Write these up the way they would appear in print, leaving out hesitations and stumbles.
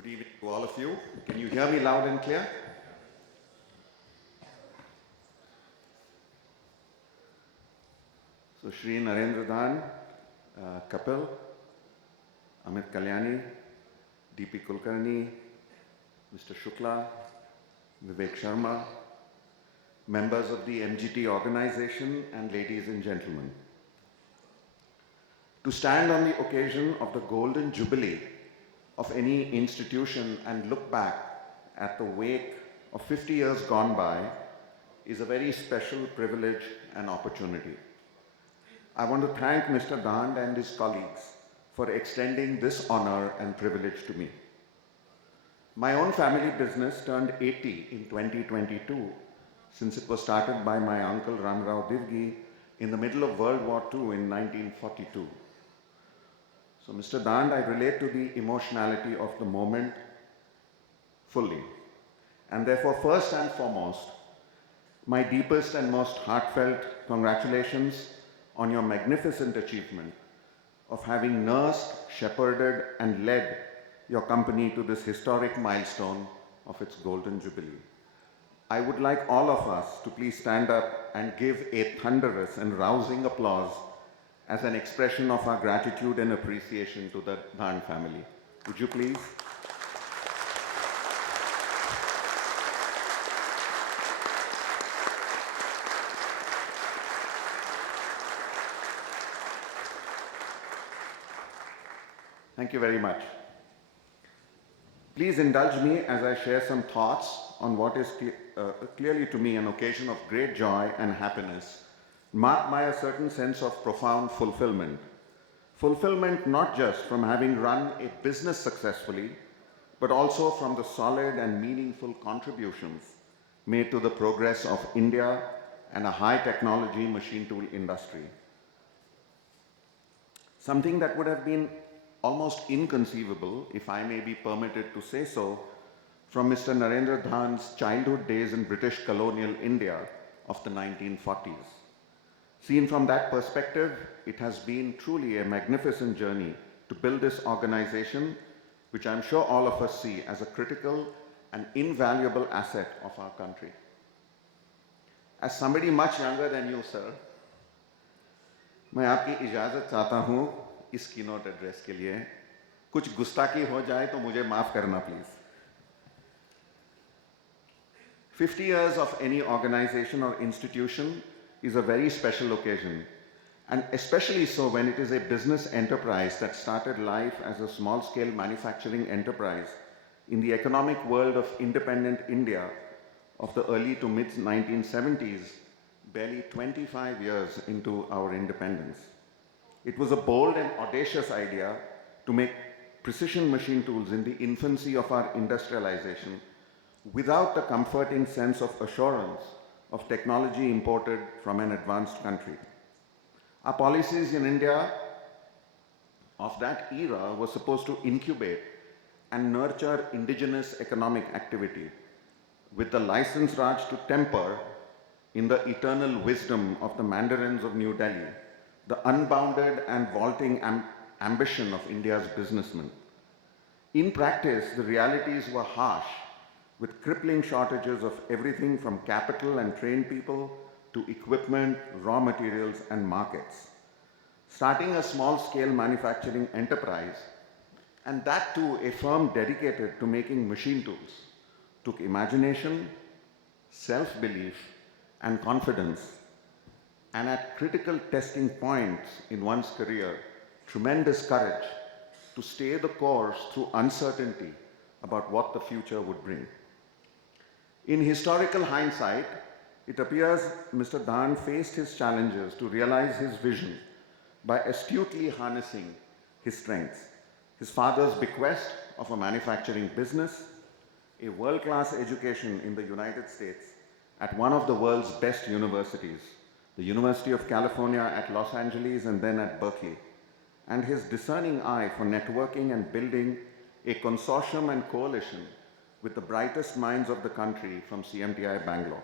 Good evening to all of you. Can you hear me loud and clear? So Shri Narendra Dhan, Kapil, Amit Kalyani, DP Kulkarni, Mr. Shukla, Vivek Sharma, members of the MGT organization, and ladies and gentlemen. To stand on the occasion of the Golden Jubilee of any institution and look back at the wake of 50 years gone by is a very special privilege and opportunity. I want to thank Mr. Dand and his colleagues for extending this honor and privilege to me. My own family business turned 80 in 2022, since it was started by my uncle Ramrao Divgi in the middle of World War II in 1942. So Mr. Dand, I relate to the emotionality of the moment fully. And therefore, first and foremost, my deepest and most heartfelt congratulations on your magnificent achievement of having nursed, shepherded, and led your company to this historic milestone of its Golden Jubilee. I would like all of us to please stand up and give a thunderous and rousing applause as an expression of our gratitude and appreciation to the Dhan family. Would you please? Thank you very much. Please indulge me as I share some thoughts on what is clearly to me an occasion of great joy and happiness, marked by a certain sense of profound fulfillment. Fulfillment not just from having run a business successfully, but also from the solid and meaningful contributions made to the progress of India and a high technology machine tool industry. Something that would have been almost inconceivable, if I may be permitted to say so, from Mr. Narendra Dhan's childhood days in British colonial India of the 1940s. Seen from that perspective, it has been truly a magnificent journey to build this organization, which I'm sure all of us see as a critical and invaluable asset of our country. As somebody much younger than you, sir, मैं आपकी इजाज़त चाहता हूँ इस keynote address के लिए. कुछ गुस्ताखी हो जाए तो मुझे माफ़ करना please. 50 years of any organization or institution is a very special occasion, and especially so when it is a business enterprise that started life as a small-scale manufacturing enterprise in the economic world of independent India of the early to mid-1970s, barely 25 years into our independence. It was a bold and audacious idea to make precision machine tools in the infancy of our industrialization without the comforting sense of assurance of technology imported from an advanced country. Our policies in India of that era were supposed to incubate and nurture indigenous economic activity, with the license Raj to temper, in the eternal wisdom of the mandarins of New Delhi, the unbounded and vaulting ambition of India's businessmen. In practice, the realities were harsh, with crippling shortages of everything from capital and trained people to equipment, raw materials, and markets. Starting a small-scale manufacturing enterprise, and that too a firm dedicated to making machine tools, took imagination, self-belief, and confidence, and at critical testing points in one's career, tremendous courage to stay the course through uncertainty about what the future would bring. In historical hindsight, it appears Mr. Dhan faced his challenges to realize his vision by astutely harnessing his strengths, his father's bequest of a manufacturing business, a world-class education in the United States at one of the world's best universities, the University of California at Los Angeles and then at Berkeley, and his discerning eye for networking and building a consortium and coalition with the brightest minds of the country from CMTI Bangalore.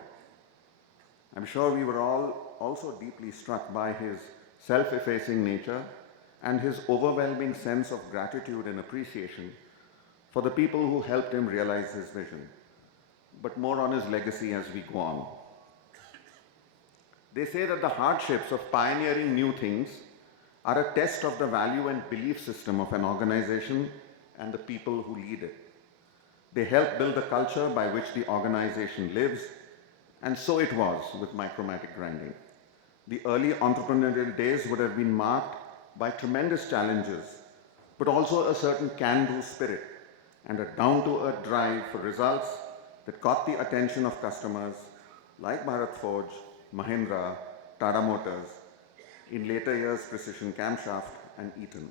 I'm sure we were all also deeply struck by his self-effacing nature and his overwhelming sense of gratitude and appreciation for the people who helped him realize his vision, but more on his legacy as we go on. They say that the hardships of pioneering new things are a test of the value and belief system of an organization and the people who lead it. They help build the culture by which the organization lives, and so it was with Micromatic Grinding. The early entrepreneurial days would have been marked by tremendous challenges, but also a certain can-do spirit and a down-to-earth drive for results that caught the attention of customers like Bharat Forge, Mahindra, Tata Motors, in later years Precision Camshaft and Eaton.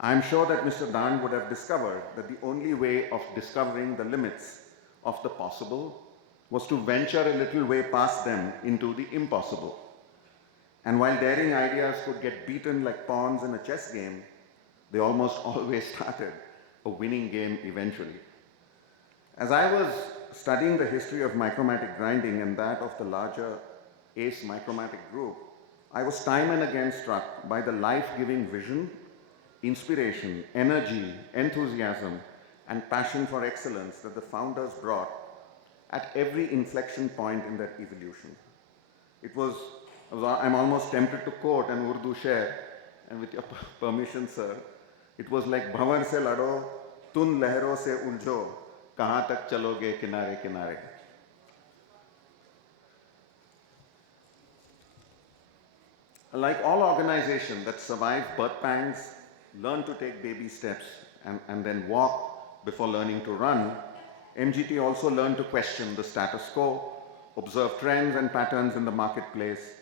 I am sure that Mr. Dan would have discovered that the only way of discovering the limits of the possible was to venture a little way past them into the impossible. And while daring ideas could get beaten like pawns in a chess game, they almost always started a winning game eventually. As I was studying the history of Micromatic Grinding and that of the larger ACE Micromatic Group, I was time and again struck by the life-giving vision, inspiration, energy, enthusiasm, and passion for excellence that the founders brought at every inflection point in their evolution. I'm almost tempted to quote an Urdu sher, and with your permission, sir, it was like Bhavar se lado, tun lehron se uljo, kahan tak chaloge kinare kinare. Like all organizations that survive birth pangs, learn to take baby steps, and then walk before learning to run, MGT also learned to question the status quo, observe trends and patterns in the marketplace,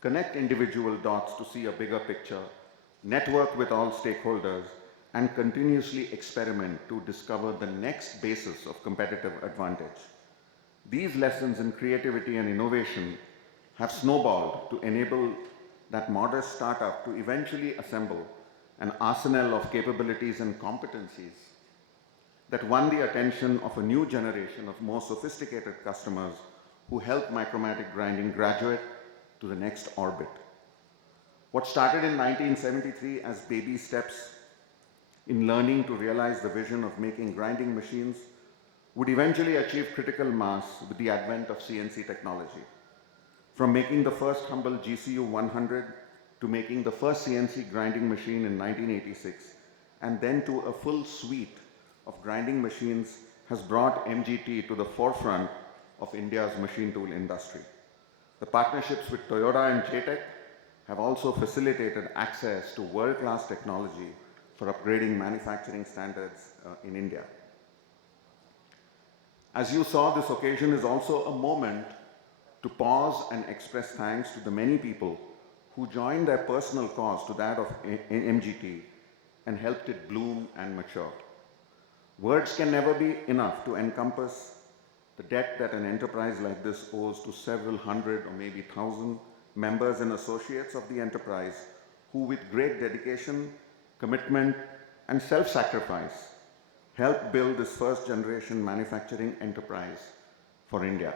connect individual dots to see a bigger picture, network with all stakeholders, and continuously experiment to discover the next basis of competitive advantage. These lessons in creativity and innovation have snowballed to enable that modest startup to eventually assemble an arsenal of capabilities and competencies that won the attention of a new generation of more sophisticated customers who helped Micromatic Grinding graduate to the next orbit. What started in 1973 as baby steps in learning to realize the vision of making grinding machines would eventually achieve critical mass with the advent of CNC technology. From making the first humble GCU 100 to making the first CNC grinding machine in 1986, and then to a full suite of grinding machines has brought MGT to the forefront of India's machine tool industry. The partnerships with Toyota and Jiten have also facilitated access to world-class technology for upgrading manufacturing standards in India. As you saw, this occasion is also a moment to pause and express thanks to the many people who joined their personal cause to that of MGT and helped it bloom and mature. Words can never be enough to encompass the debt that an enterprise like this owes to several hundred or maybe thousand members and associates of the enterprise who, with great dedication, commitment, and self-sacrifice, helped build this first-generation manufacturing enterprise for India.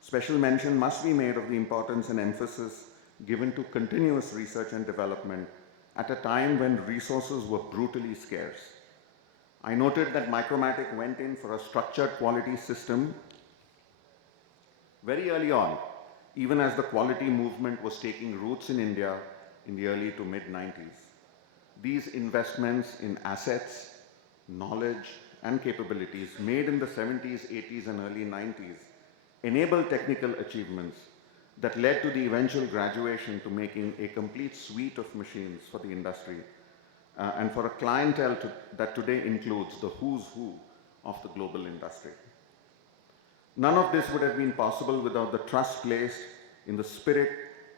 Special mention must be made of the importance and emphasis given to continuous research and development at a time when resources were brutally scarce. I noted that Micromatic went in for a structured quality system very early on, even as the quality movement was taking roots in India in the early to mid-90s. These investments in assets, knowledge, and capabilities made in the 70s, 80s, and early 90s enabled technical achievements that led to the eventual graduation to making a complete suite of machines for the industry and for a clientele that today includes the who's who of the global industry. None of this would have been possible without the trust placed in the spirit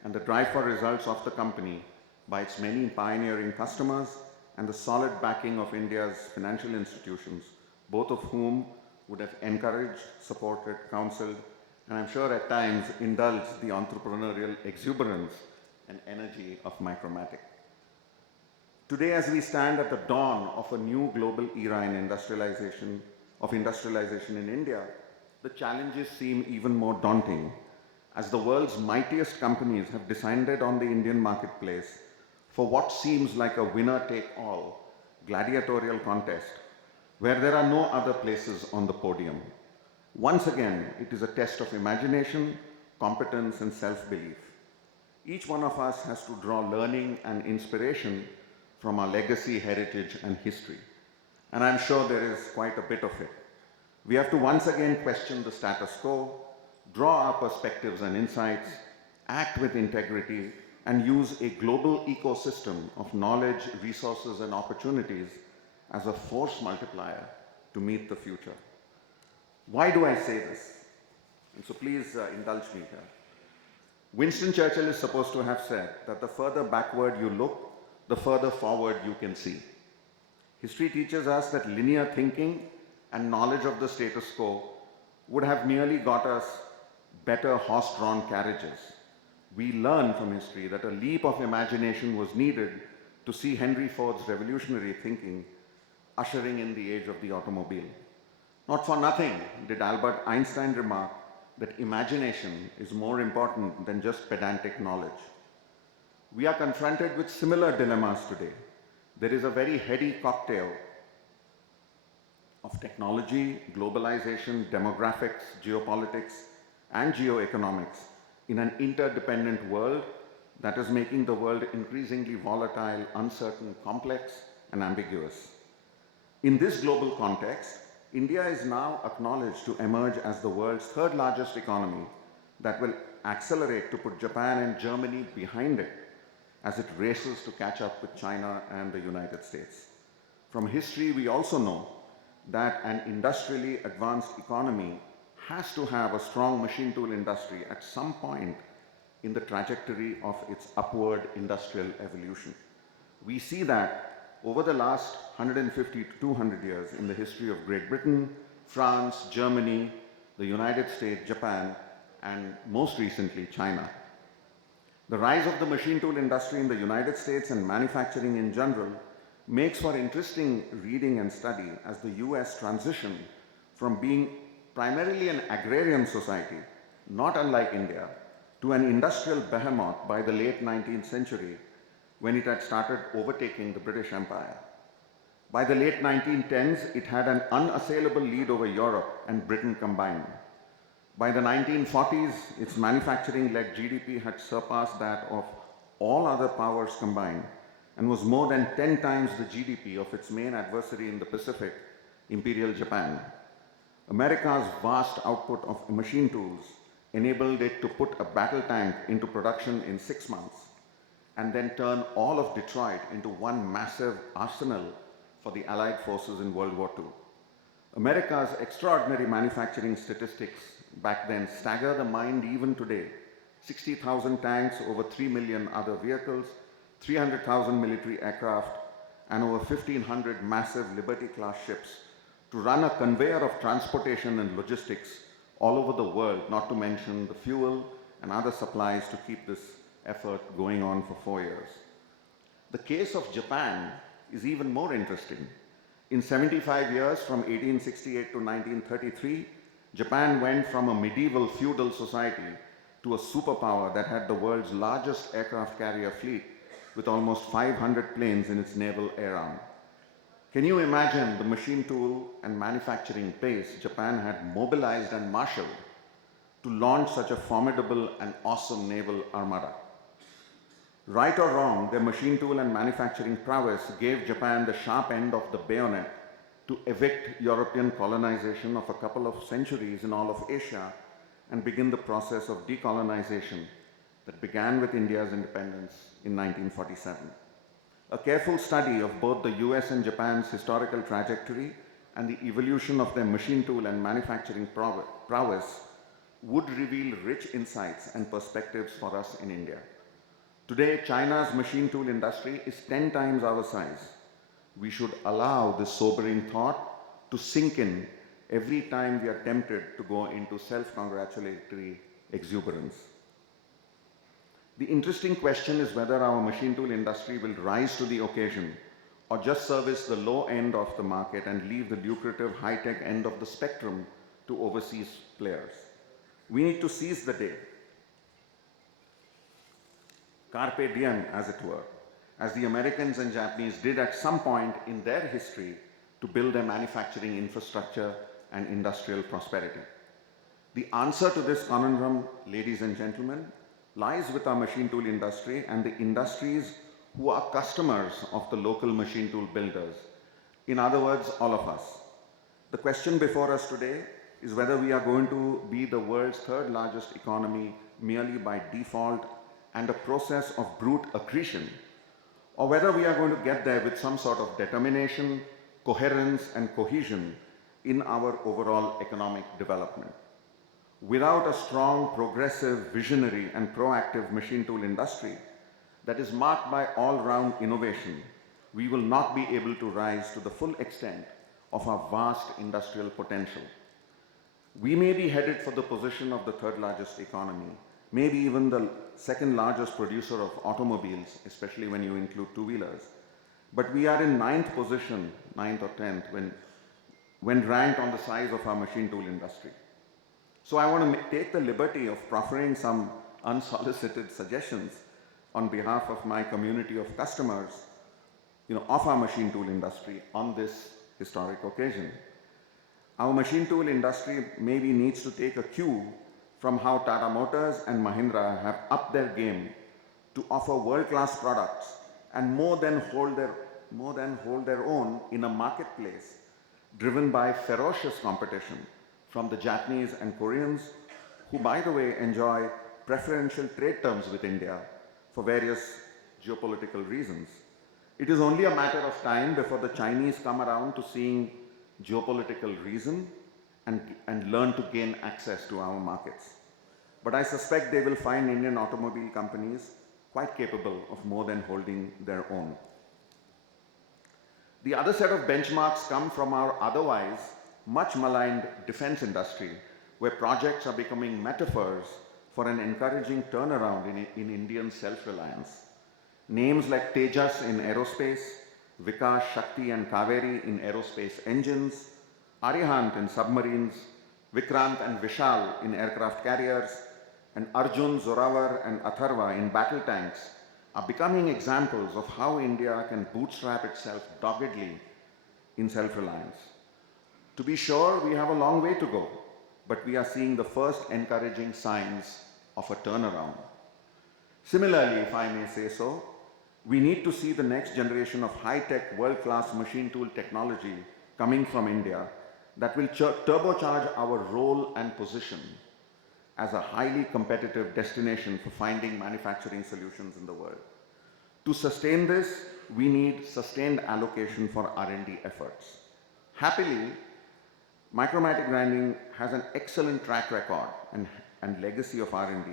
and the drive for results of the company by its many pioneering customers and the solid backing of India's financial institutions, both of whom would have encouraged, supported, counseled, and I'm sure at times indulged the entrepreneurial exuberance and energy of Micromatic. Today, as we stand at the dawn of a new global era in industrialization in India, the challenges seem even more daunting as the world's mightiest companies have descended on the Indian marketplace for what seems like a winner-take-all gladiatorial contest where there are no other places on the podium. Once again, it is a test of imagination, competence, and self-belief. Each one of us has to draw learning and inspiration from our legacy, heritage, and history. And I'm sure there is quite a bit of it. We have to once again question the status quo, draw our perspectives and insights, act with integrity, and use a global ecosystem of knowledge, resources, and opportunities as a force multiplier to meet the future. Why do I say this? And so please indulge me here. Winston Churchill is supposed to have said that the further backward you look, the further forward you can see. History teaches us that linear thinking and knowledge of the status quo would have merely got us better horse-drawn carriages. We learn from history that a leap of imagination was needed to see Henry Ford's revolutionary thinking ushering in the age of the automobile. Not for nothing did Albert Einstein remark that imagination is more important than just pedantic knowledge. We are confronted with similar dilemmas today. There is a very heady cocktail of technology, globalization, demographics, geopolitics, and geoeconomics in an interdependent world that is making the world increasingly volatile, uncertain, complex, and ambiguous. In this global context, India is now acknowledged to emerge as the world's third largest economy that will accelerate to put Japan and Germany behind it as it races to catch up with China and the United States. From history, we also know that an industrially advanced economy has to have a strong machine tool industry at some point in the trajectory of its upward industrial evolution. We see that over the last 150 to 200 years in the history of Great Britain, France, Germany, the United States, Japan, and most recently, China. The rise of the machine tool industry in the United States and manufacturing in general makes for interesting reading and study as the US transitioned from being primarily an agrarian society, not unlike India, to an industrial behemoth by the late 19th century when it had started overtaking the British Empire. By the late 1910s, it had an unassailable lead over Europe and Britain combined. By the 1940s, its manufacturing-led GDP had surpassed that of all other powers combined and was more than 10 times the GDP of its main adversary in the Pacific, Imperial Japan. America's vast output of machine tools enabled it to put a battle tank into production in 6 months and then turn all of Detroit into one massive arsenal for the Allied forces in World War II. America's extraordinary manufacturing statistics back then stagger the mind even today. 60,000 tanks, over 3 million other vehicles, 300,000 military aircraft, and over 1,500 massive Liberty-class ships to run a conveyor of transportation and logistics all over the world, not to mention the fuel and other supplies to keep this effort going on for 4 years. The case of Japan is even more interesting. In 75 years, from 1868 to 1933, Japan went from a medieval feudal society to a superpower that had the world's largest aircraft carrier fleet with almost 500 planes in its naval air arm. Can you imagine the machine tool and manufacturing pace Japan had mobilized and marshaled to launch such a formidable and awesome naval armada? Right or wrong, their machine tool and manufacturing prowess gave Japan the sharp end of the bayonet to evict European colonization of a couple of centuries in all of Asia and begin the process of decolonization that began with India's independence in 1947. A careful study of both the US and Japan's historical trajectory and the evolution of their machine tool and manufacturing prowess would reveal rich insights and perspectives for us in India. Today, China's machine tool industry is 10 times our size. We should allow this sobering thought to sink in every time we are tempted to go into self-congratulatory exuberance. The interesting question is whether our machine tool industry will rise to the occasion or just service the low end of the market and leave the lucrative high-tech end of the spectrum to overseas players. We need to seize the day. Carpe diem, as it were, as the Americans and Japanese did at some point in their history to build their manufacturing infrastructure and industrial prosperity. The answer to this conundrum, ladies and gentlemen, lies with our machine tool industry and the industries who are customers of the local machine tool builders. In other words, all of us. The question before us today is whether we are going to be the world's third largest economy merely by default and a process of brute accretion, or whether we are going to get there with some sort of determination, coherence, and cohesion in our overall economic development. Without a strong, progressive, visionary, and proactive machine tool industry that is marked by all-round innovation, we will not be able to rise to the full extent of our vast industrial potential. We may be headed for the position of the third largest economy, maybe even the second largest producer of automobiles, especially when you include two-wheelers. But we are in ninth position, 9th or 10th, when ranked on the size of our machine tool industry. So I want to take the liberty of proffering some unsolicited suggestions on behalf of my community of customers, of our machine tool industry on this historic occasion. Our machine tool industry maybe needs to take a cue from how Tata Motors and Mahindra have upped their game to offer world-class products and more than hold their own in a marketplace driven by ferocious competition from the Japanese and Koreans, who, by the way, enjoy preferential trade terms with India for various geopolitical reasons. It is only a matter of time before the Chinese come around to seeing geopolitical reason and learn to gain access to our markets. But I suspect they will find Indian automobile companies quite capable of more than holding their own. The other set of benchmarks come from our otherwise much maligned defense industry, where projects are becoming metaphors for an encouraging turnaround in Indian self-reliance. Names like Tejas in aerospace, Vikas, Shakti and Kaveri in aerospace engines, Arihant in submarines, Vikrant and Vishal in aircraft carriers, and Arjun, Zoravar and Atharva in battle tanks are becoming examples of how India can bootstrap itself doggedly in self-reliance. To be sure, we have a long way to go, but we are seeing the first encouraging signs of a turnaround. Similarly, if I may say so, we need to see the next generation of high-tech, world-class machine tool technology coming from India that will turbocharge our role and position as a highly competitive destination for finding manufacturing solutions in the world. To sustain this, we need sustained allocation for R&D efforts. Happily, Micromatic Grinding has an excellent track record and legacy of R&D,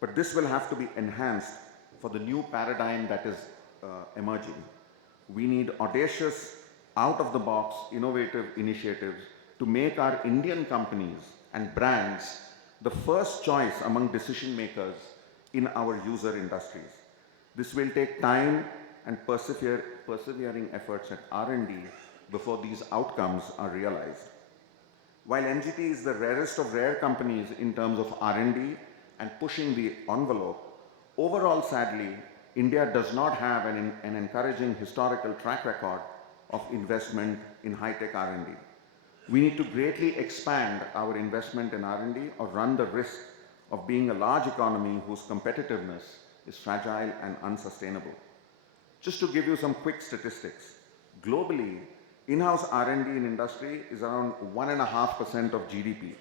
but this will have to be enhanced for the new paradigm that is emerging. We need audacious, out-of-the-box, innovative initiatives to make our Indian companies and brands the first choice among decision makers in our user industries. This will take time and persevering efforts at R&D before these outcomes are realized. While MGT is the rarest of rare companies in terms of R&D and pushing the envelope, overall, sadly, India does not have an encouraging historical track record of investment in high-tech R&D. We need to greatly expand our investment in R&D or run the risk of being a large economy whose competitiveness is fragile and unsustainable. Just to give you some quick statistics, globally, in-house R&D in industry is around 1.5% of GDP,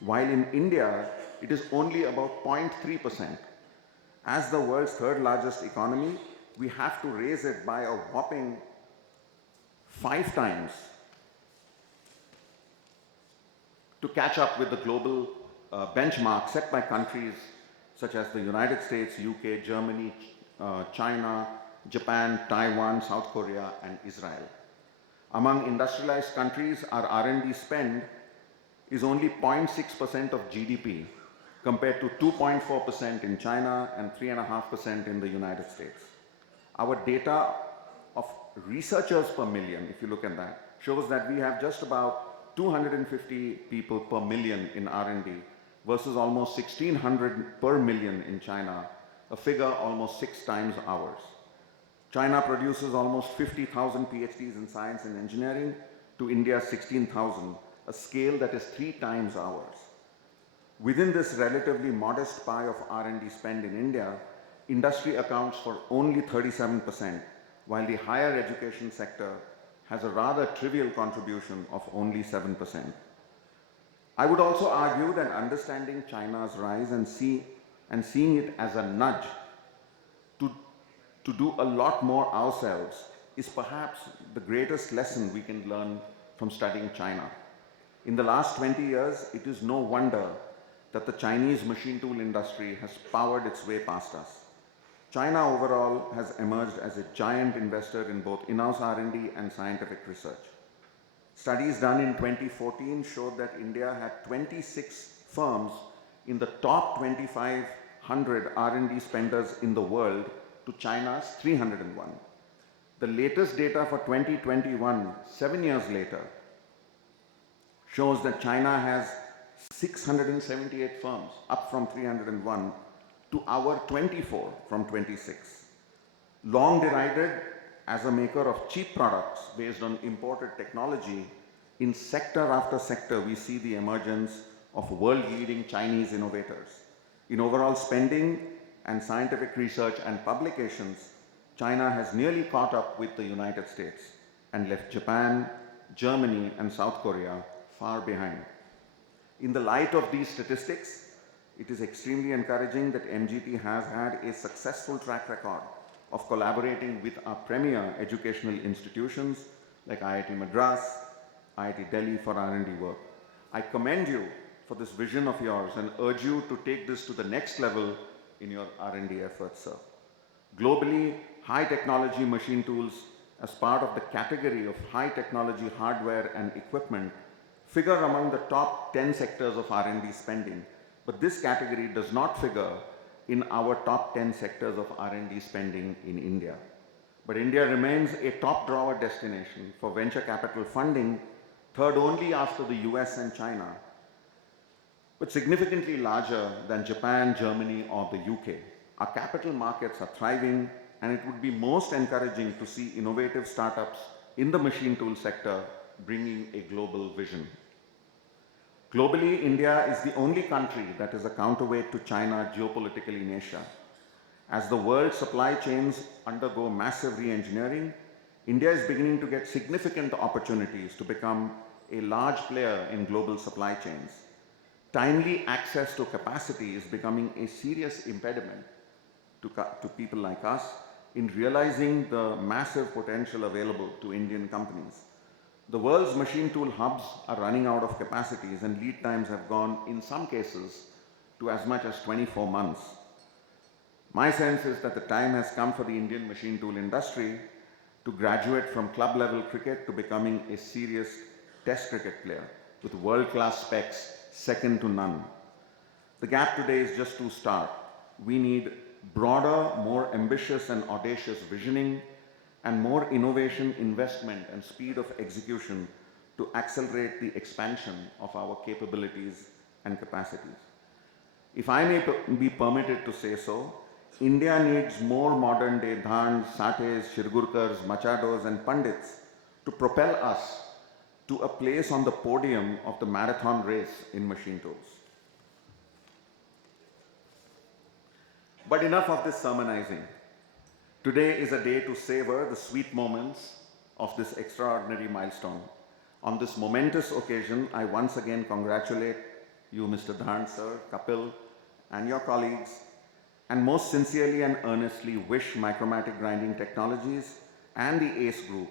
while in India, it is only about 0.3%. As the world's third largest economy, we have to raise it by a whopping 5 times to catch up with the global benchmark set by countries such as the United States, UK, Germany, China, Japan, Taiwan, South Korea, and Israel. Among industrialized countries, our R&D spend is only 0.6% of GDP compared to 2.4% in China and 3.5% in the United States. Our data of researchers per million, if you look at that, shows that we have just about 250 people per million in R&D versus almost 1,600 per million in China, a figure almost 6 times ours. China produces almost 50,000 PhDs in science and engineering, to India's 16,000, a scale that is 3 times ours. Within this relatively modest pie of R&D spend in India, industry accounts for only 37%, while the higher education sector has a rather trivial contribution of only 7%. I would also argue that understanding China's rise and seeing it as a nudge to do a lot more ourselves is perhaps the greatest lesson we can learn from studying China. In the last 20 years, it is no wonder that the Chinese machine tool industry has powered its way past us. China overall has emerged as a giant investor in both in-house R&D and scientific research. Studies done in 2014 showed that India had 26 firms in the top 2,500 R&D spenders in the world to China's 301. The latest data for 2021, 7 years later, shows that China has 678 firms, up from 301, to our 24 from 26. Long derided as a maker of cheap products based on imported technology, in sector after sector we see the emergence of world-leading Chinese innovators. In overall spending and scientific research and publications, China has nearly caught up with the United States and left Japan, Germany, and South Korea far behind. In the light of these statistics, it is extremely encouraging that MGT has had a successful track record of collaborating with our premier educational institutions like IIT Madras, IIT Delhi for R&D work. I commend you for this vision of yours and urge you to take this to the next level in your R&D efforts, sir. Globally, high technology machine tools as part of the category of high technology hardware and equipment figure among the top 10 sectors of R&D spending, but this category does not figure in our top 10 sectors of R&D spending in India. But India remains a top drawer destination for venture capital funding, third only after the US and China, but significantly larger than Japan, Germany, or the UK. Our capital markets are thriving, and it would be most encouraging to see innovative startups in the machine tool sector bringing a global vision. Globally, India is the only country that is a counterweight to China geopolitically in Asia. As the world's supply chains undergo massive re-engineering, India is beginning to get significant opportunities to become a large player in global supply chains. Timely access to capacity is becoming a serious impediment to people like us in realizing the massive potential available to Indian companies. The world's machine tool hubs are running out of capacities, and lead times have gone, in some cases, to as much as 24 months. My sense is that the time has come for the Indian machine tool industry to graduate from club level cricket to becoming a serious test cricket player with world-class specs second to none. The gap today is just too stark. We need broader, more ambitious and audacious visioning, and more innovation, investment, and speed of execution to accelerate the expansion of our capabilities and capacities. If I may be permitted to say so, India needs more modern-day Dhans, Sates, Shirgurkars, Machados, and Pandits to propel us to a place on the podium of the marathon race in machine tools. But enough of this sermonizing. Today is a day to savor the sweet moments of this extraordinary milestone. On this momentous occasion, I once again congratulate you, Mr. Dhan, sir, Kapil, and your colleagues, and most sincerely and earnestly wish Micromatic Grinding Technologies and the ACE Group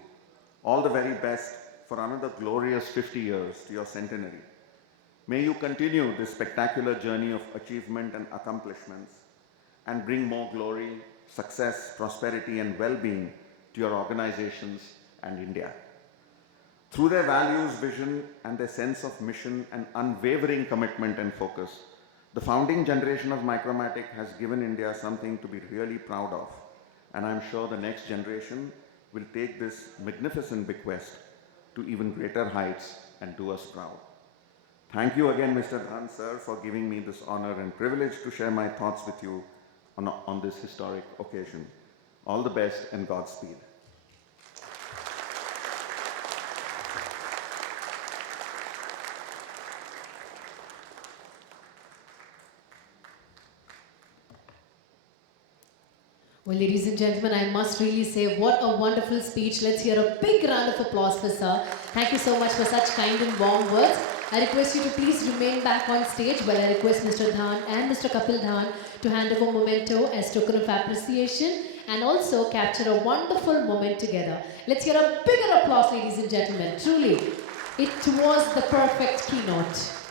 all the very best for another glorious 50 years to your centenary. May you continue this spectacular journey of achievement and accomplishments and bring more glory, success, prosperity, and well-being to your organizations and India. Through their values, vision, and their sense of mission and unwavering commitment and focus, the founding generation of Micromatic has given India something to be really proud of, and I'm sure the next generation will take this magnificent bequest to even greater heights and do us proud. Thank you again, Mr. Dhan, sir, for giving me this honor and privilege to share my thoughts with you on this historic occasion. All the best and Godspeed. Well, ladies and gentlemen, I must really say, what a wonderful speech. Let's hear a big round of applause for sir. Thank you so much for such kind and warm words. I request you to please remain back on stage while I request Mr. Dhan and Mr. Kapil Dhan to hand over memento as token of appreciation and also capture a wonderful moment together. Let's hear a bigger applause, ladies and gentlemen. Truly, it was the perfect keynote.